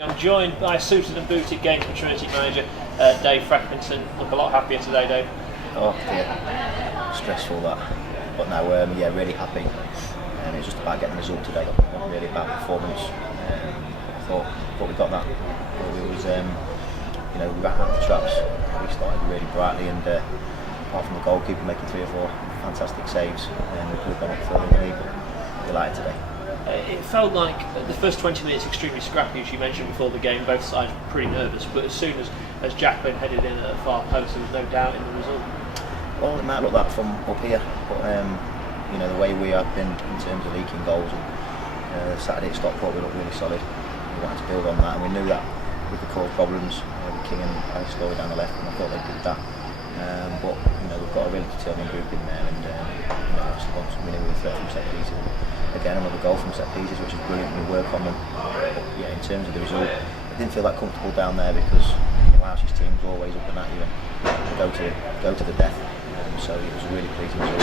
I'm joined by suited and booted Gainsborough Trinity manager Dave Frecklington. Look a lot happier today, Dave. Oh dear, stressful that. But no, yeah, really happy. It was just about getting the result today, not really about performance. I thought we got that. It was, we ran out the traps. We started really brightly, and apart from the goalkeeper making 3 or 4 fantastic saves, we could have gone up further in the league. But delighted today. It felt like the first 20 minutes extremely scrappy, as you mentioned before the game. Both sides were pretty nervous, but as soon as Jacqueline headed in at a far post, there was no doubt in the result. Well, it might look that from up here, but the way we have been in terms of leaking goals, and Saturday at Stockport we looked really solid. We wanted to build on that, and we knew that we could cause problems with King and Alice Story down the left, and I thought they did that. But we've got a really determined group in there, and obviously once we knew we were threat from set pieces. Again, another goal from set pieces, which is brilliant. We work on them. But yeah, in terms of the result, I didn't feel that comfortable down there because Louse's team was always up and at you and go to the death. So it was a really pleasing result.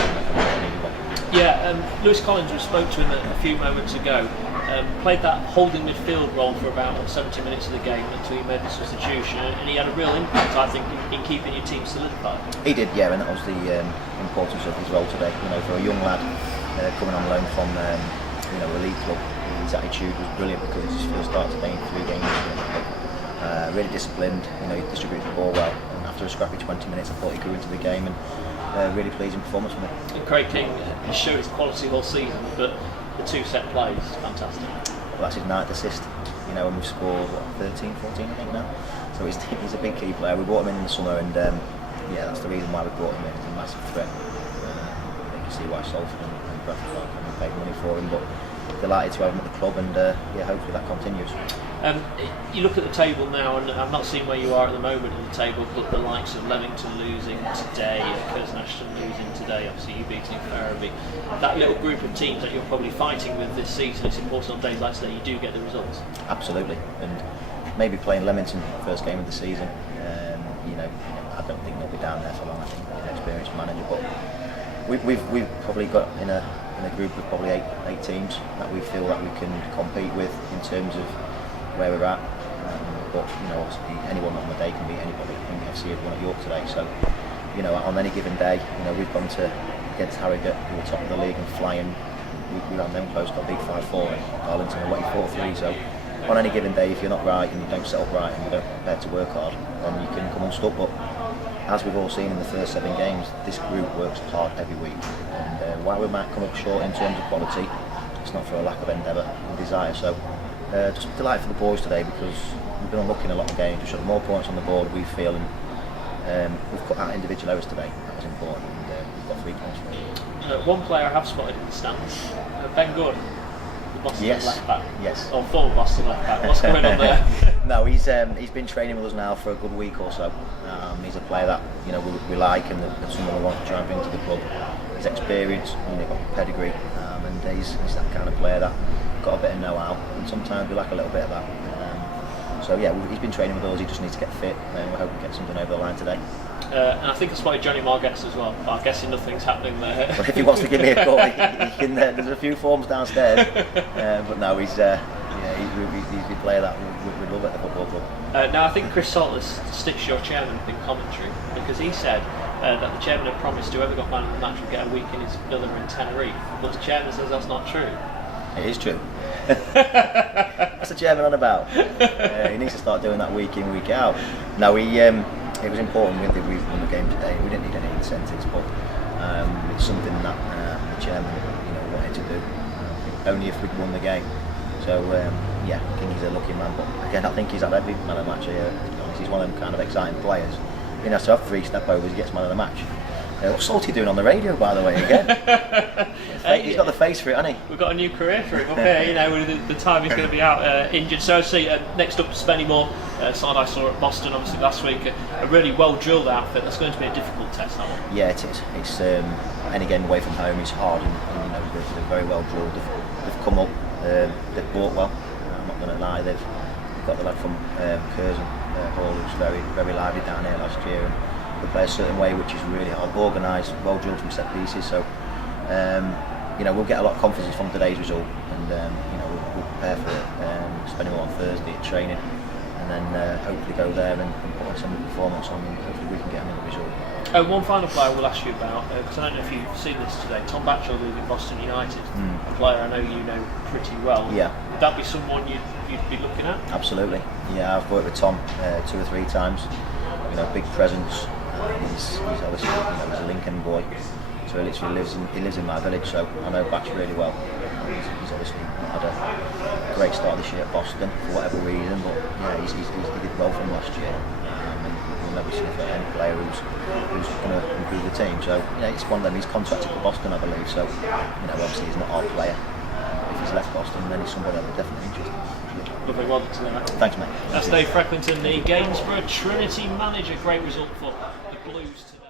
Yeah, Lewis Collins, we spoke to him a few moments ago. Played that holding midfield role for about 70 minutes of the game until he made the substitution, and he had a real impact, I think, in keeping your team solidified. He did, yeah, and that was the importance of his role today. For a young lad coming on loan from a league club, his attitude was brilliant because it's his first start today in 3 games. Really disciplined, he distributed the ball well, and after a scrappy 20 minutes, I thought he grew into the game, and really pleasing performance from him. And Craig King has showed his quality all season, but the 2 set plays, fantastic. Well, that's his 9th assist, and we've scored 13, 14 I think now. So he's a big key player. We brought him in the summer, and that's the reason why we brought him in. He's a massive threat. You can see why Salford and Bradford are paid money for him, but delighted to have him at the club, and hopefully that continues. You look at the table now, and I'm not seeing where you are at the moment in the table, but the likes of Leamington losing today, Curzon Ashton losing today, obviously you beating Ferriby. That little group of teams that you're probably fighting with this season, it's important on days like today you do get the results. Absolutely, and maybe playing Leamington first game of the season, I don't think they'll be down there for long. I think they're an experienced manager, but we've probably got in a group of probably eight teams that we feel that we can compete with in terms of where we're at. But obviously anyone on the day can beat anybody. I think FC have won at York today, so on any given day, we've gone against Harrogate, who were top of the league and flying. We ran them close, got beat 5-4, and Darlington away 4-3. So on any given day, if you're not right and you don't set up right and you don't prepare to work hard, then you can come unstuck. But as we've all seen in the first 7 games, this group works hard every week. And while we might come up short in terms of quality, it's not for a lack of endeavour and desire. So just delighted for the boys today because we've been unlucky in a lot of games. We shot more points on the board, we feel, and we've cut out individual errors today. That was important, and we've got 3 points for it. One player I have spotted in the stands, Ben Good, the Boston left back. Yes. Or former Boston left back. What's going on there? No, he's been training with us now for a good week or so. He's a player that we like, and that's someone we want to try and bring to the club. He's experienced, got pedigree, and he's that kind of player that got a bit of know-how, and sometimes we lack a little bit of that. So yeah, he's been training with us. He just needs to get fit, and we're hoping to get something over the line today. And I think I spotted Johnny Margetts as well, but I'm guessing nothing's happening there. Well, if he wants to give me a call, he can. There's a few forms downstairs, but no, he's a player that we love at the football club. Now I think Chris Salters sticks your chairman in commentary because he said that the chairman had promised whoever got man of the match would get a week in his villa in Tenerife, but the chairman says that's not true. It is true. What's the chairman on about? He needs to start doing that week in, week out. No, it was important we won the game today. We didn't need any incentives, but it's something that the chairman wanted to do. Only if we'd won the game. So King's a lucky man, but again I think he's had every man of the match here. He's one of them kind of exciting players. He has to have 3 step overs, he gets man of the match. What's Salty doing on the radio, by the way, again? He's got the face for it, hasn't he? We've got a new career for him up here, the time he's going to be out injured. So next up, Spennymoor, side I saw at Boston obviously last week, a really well drilled outfit. That's going to be a difficult test, that one. Yeah, it is. It's any game away from home is hard, and they're very well drilled. They've come up, they've bought well. I'm not going to lie, they've got the lad from Curzon Hall, who's very, very lively down here last year, and they play a certain way which is really hard, organised, well drilled from set pieces. So we'll get a lot of confidence from today's result, and we'll prepare for it. spend him on Thursday at training, and then hopefully go there and put on some performance on, and hopefully we can get him in the result. One final player I will ask you about, because I don't know if you've seen this today, Tom Batchel leaving Boston United, a player I know you know pretty well. Yeah. Would that be someone you'd be looking at? Absolutely. Yeah, I've worked with Tom 2 or 3 times. You know, big presence. He's obviously, he's a Lincoln boy, so he literally lives in my village. So I know Batch really well. He's obviously not had a great start this year at Boston for whatever reason, but yeah, he did well for him last year. We'll never sniff at any player who's going to improve the team. So it's one of them. He's contracted for Boston, I believe. So obviously he's not our player. If he's left Boston, then he's somebody I'm definitely interested in. Lovely, well done tonight. Thanks, mate. That's Dave Frecklington, the Gainsborough Trinity manager. Great result for the Blues tonight.